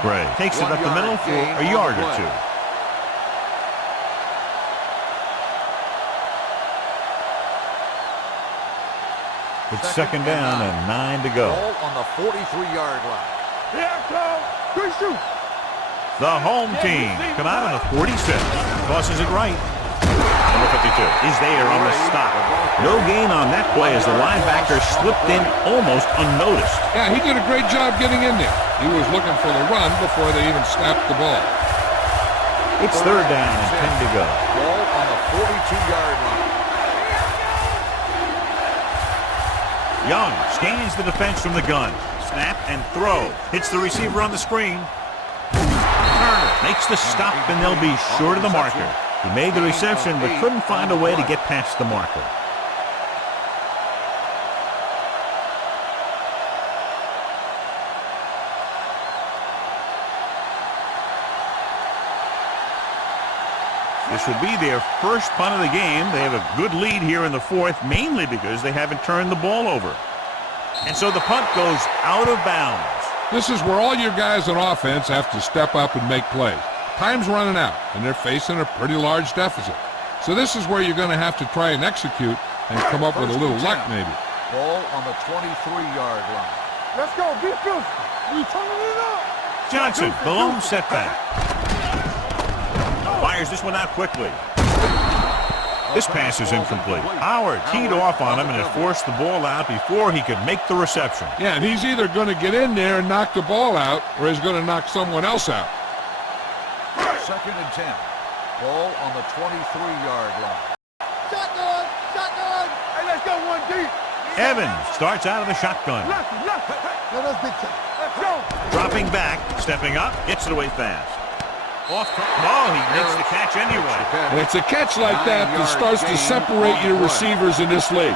Gray takes it up the middle for a yard or two. It's second down and 9 to go. Ball on the 43-yard line. Here I come. Good shoot. The home team come out on the 46. Tosses it right. Number 52 is there on the stop. No gain on that play as the linebacker slipped in almost unnoticed. Yeah, he did a great job getting in there. He was looking for the run before they even snapped the ball. It's third down and 10 to go. Ball on the 42-yard line. Young scans the defense from the gun. Snap and throw. Hits the receiver on the screen. Turner makes the stop, and they'll be short of the marker. He made the reception but couldn't find a way to get past the marker. This will be their first punt of the game. They have a good lead here in the fourth, mainly because they haven't turned the ball over. And so the punt goes out of bounds. This is where all your guys on offense have to step up and make plays. Time's running out, and they're facing a pretty large deficit. So this is where you're going to have to try and execute and come up with a little luck maybe. Ball on the 23-yard line. Let's go. Be physical. We turning it up. Johnson, the lone setback. Fires this one out quickly. This pass is incomplete. Howard teed off on him and had forced the ball out before he could make the reception. Yeah, and he's either going to get in there and knock the ball out, or he's going to knock someone else out. Second and 10. Ball on the 23-yard line. Shotgun. Shotgun. Hey, let's go one deep. Evans starts out of the shotgun. Left. Let us big time. Let's go. Dropping back, stepping up, gets it away fast. Off. No, he makes the catch anyway. And it's a catch like that that starts to separate your receivers in this league.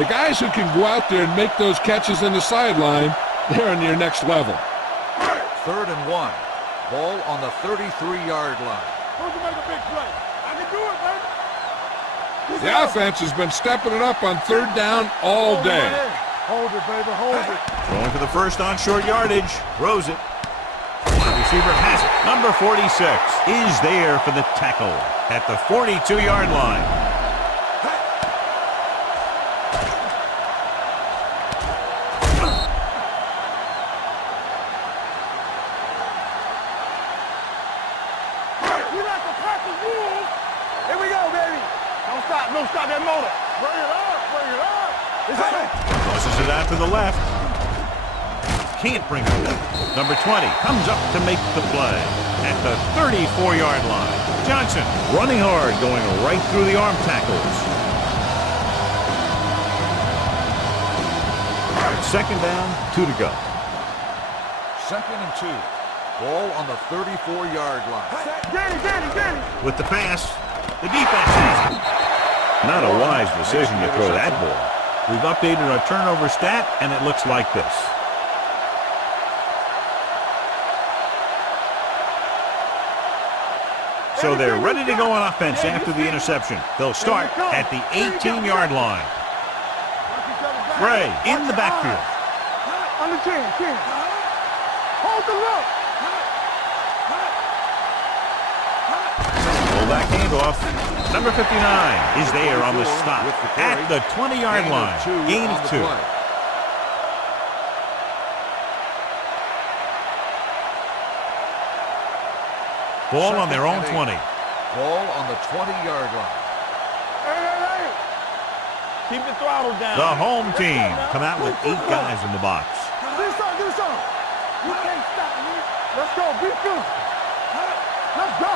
The guys who can go out there and make those catches in the sideline, they're on your next level. Third and 1. Ball on the 33-yard line. Who's going to make a big play? I can do it, baby. The offense has been stepping it up on third down all day. Hold it, baby. Hold it. Going for the first on short yardage. Throws it. The receiver has it. Number 46 is there for the tackle at the 42-yard line. We like to practice rules. Here we go, baby. Don't stop that motor. Bring it up. It's on. Tosses it out to the left. Can't bring it up. Number 20 comes up to make the play at the 34-yard line. Johnson running hard, going right through the arm tackles. Second down, 2 to go. Second and 2. Ball on the 34-yard line. Get it. With the pass, the defense has it. Not a wise decision to throw that ball. We've updated our turnover stat, and it looks like this. So they're ready to go on offense after the interception. They'll start at the 18-yard line. Gray in the backfield. On the 10. Hold the look. Pull back handoff. Number 59 is there on the stop at the 20-yard line. Gain of 2. Ball on their own 20. Ball on the 20-yard line. Hey. Keep the throttle down. The home team come out with 8 guys in the box. Do something. You can't stop me. Let's go. Be good. Let's go.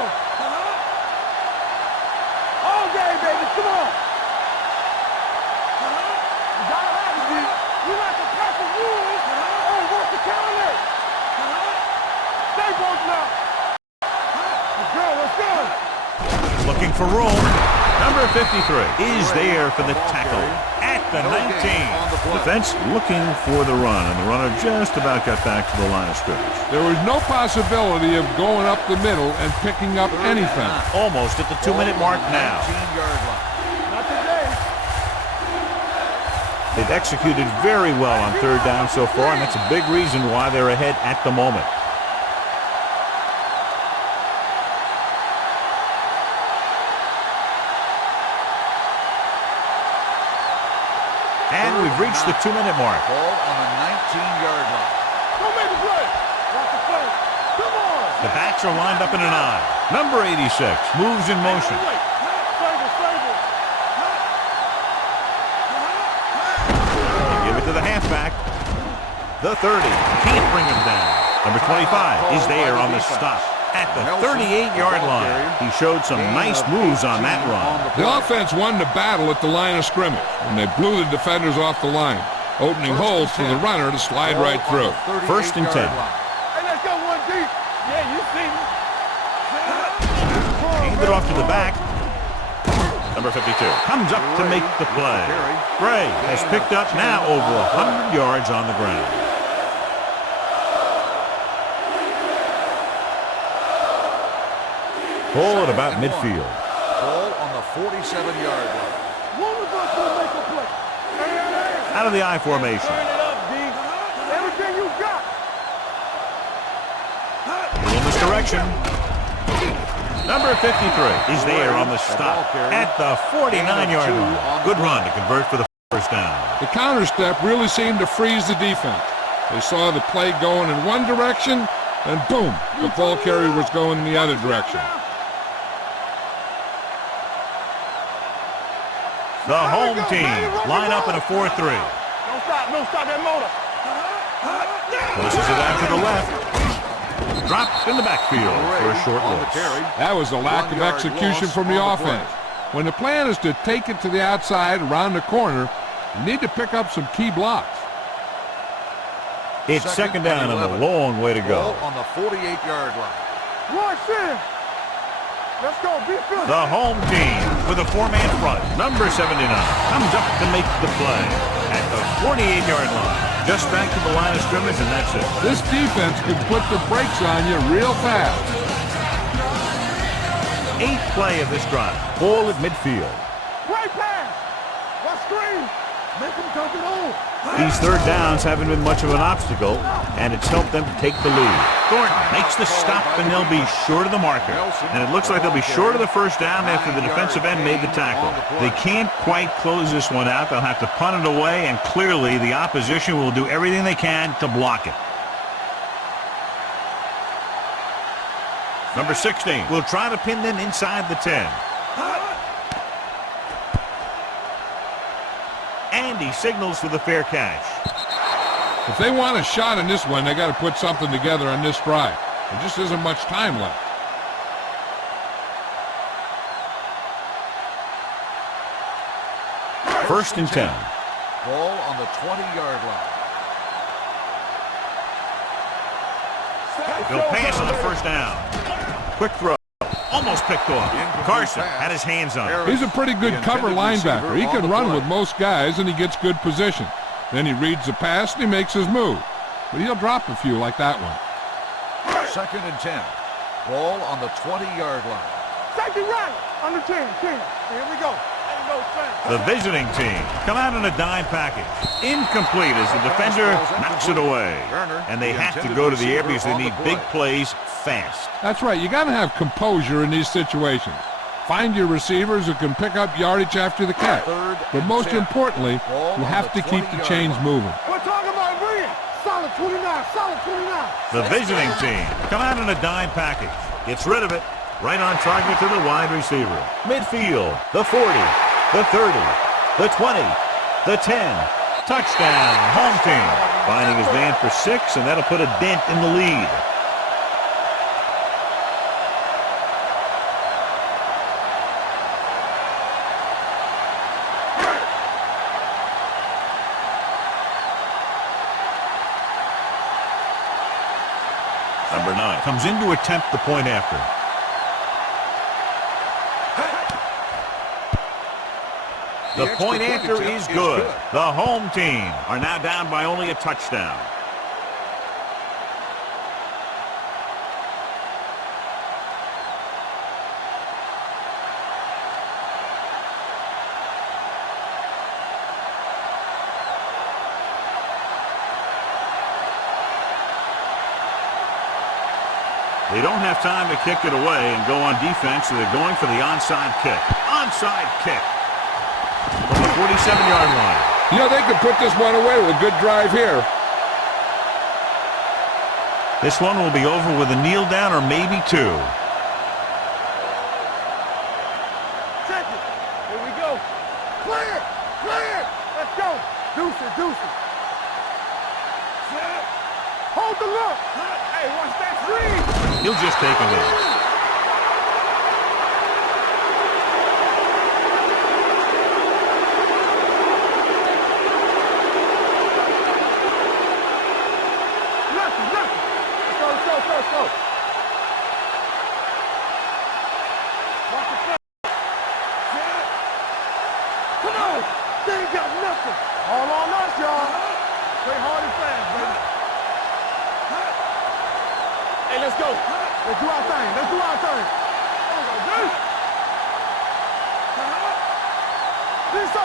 Hold Looking for room. Number 53 is there for the tackle at the 19. Defense looking for the run, and the runner just about got back to the line of scrimmage. There was no possibility of going up the middle and picking up anything. Almost at the 2-minute mark now. 19-yard line. Not today. They've executed very well on third down so far, and that's a big reason why they're ahead at the moment. And we've reached the 2-minute mark. Ball on the 19-yard line. Don't make the play. Watch the play. Come on. The backs are lined up in an I. Number 86 moves in motion. Wait. Sable. Give it to the halfback. The 30 can't bring him down. Number 25 is there on the stop at the 38-yard line. He showed some nice moves on that run. The offense won the battle at the line of scrimmage, and they blew the defenders off the line, opening holes for the runner to slide right through. First and 10. Hey, let's go one deep. Yeah, you see me. Hand it off to the back. Number 52 comes up to make the play. Gray has picked up now over 100 yards on the ground. Ball at about midfield. Ball on the 47-yard line. One of us will make a play. Hey. Out of the I formation. Turn it up, D. Everything you got. Little misdirection. Number 53 is there on the stop at the 49-yard line. Good run to convert for the first down. The counter step really seemed to freeze the defense. They saw the play going in one direction, and boom, the ball carrier was going in the other direction. The home team line up in a 4-3. Don't stop that motor. Pushes it out to the left. Dropped in the backfield for a short loss. That was a lack of execution from the offense. When the plan is to take it to the outside around the corner, you need to pick up some key blocks. It's second down and a long way to go. Ball on the 48-yard line. Watch it. Let's go. Be good. The home team with a 4-man front. Number 79 comes up to make the play at the 48-yard line. Just back to the line of scrimmage, and that's it. This defense could put the brakes on you real fast. 8th play of this drive. Ball at midfield. Right pass. What screen? Make them come it on. These third downs haven't been much of an obstacle, and it's helped them to take the lead. Thornton makes the stop, and they'll be short of the marker. And it looks like they'll be short of the first down after the defensive end made the tackle. They can't quite close this one out. They'll have to punt it away, and clearly the opposition will do everything they can to block it. Number 16 will try to pin them inside the 10. And he signals for the fair catch. If they want a shot in this one, they got to put something together on this drive. There just isn't much time left. First and 10. Ball on the 20-yard line. He'll pass on the first down. Quick throw. Almost picked off. Carson had his hands on it. He's a pretty good cover linebacker. He can run with most guys, and he gets good position. Then he reads the pass, and he makes his move. But he'll drop a few like that one. Second and 10. Ball on the 20-yard line. Safety right. Under 10. Here we go. Ain't no sense. The visiting team come out in a dime package. Incomplete as the defender knocks it away. And they have to go to the air because they need big plays fast. That's right. You got to have composure in these situations. Find your receivers who can pick up yardage after the catch. But most importantly, you have to keep the chains moving. We're talking about bringing. Solid 29. Solid 29. The visiting team come out in a dime package. Gets rid of it. Right on target to the wide receiver. Midfield. The 40. The 30. The 20. The 10. Touchdown. Home team. Finding his man for 6, and that'll put a dent in the lead. Number 9 comes in to attempt the point after. The point after is good. The home team are now down by only a touchdown. They don't have time to kick it away and go on defense, so they're going for the onside kick. Onside kick from the 47-yard line. You know, they could put this one away with a good drive here. This one will be over with a kneel down or maybe two. Check it. Here we go. Clear. Clear. Let's go. Deuce it. Deuce it. Hold the look. Hey, watch that screen. He'll just take a hit. Nothing. Let's go. Watch the play. Come on. They ain't got nothing. All on us, y'all. Play hard and fast, baby. Hey, let's go. Let's do our thing.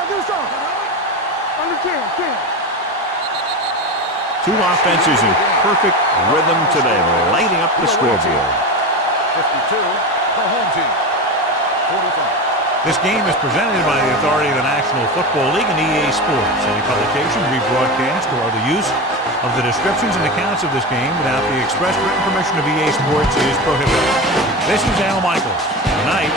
Do something. Under 10. Two offenses in perfect rhythm today, lighting up the scoreboard. 52, the home team. 45. This game is presented by the authority of the National Football League and EA Sports. Any publication, rebroadcast, or other use of the descriptions and accounts of this game without the express written permission of EA Sports is prohibited. This is Al Michaels. Good night.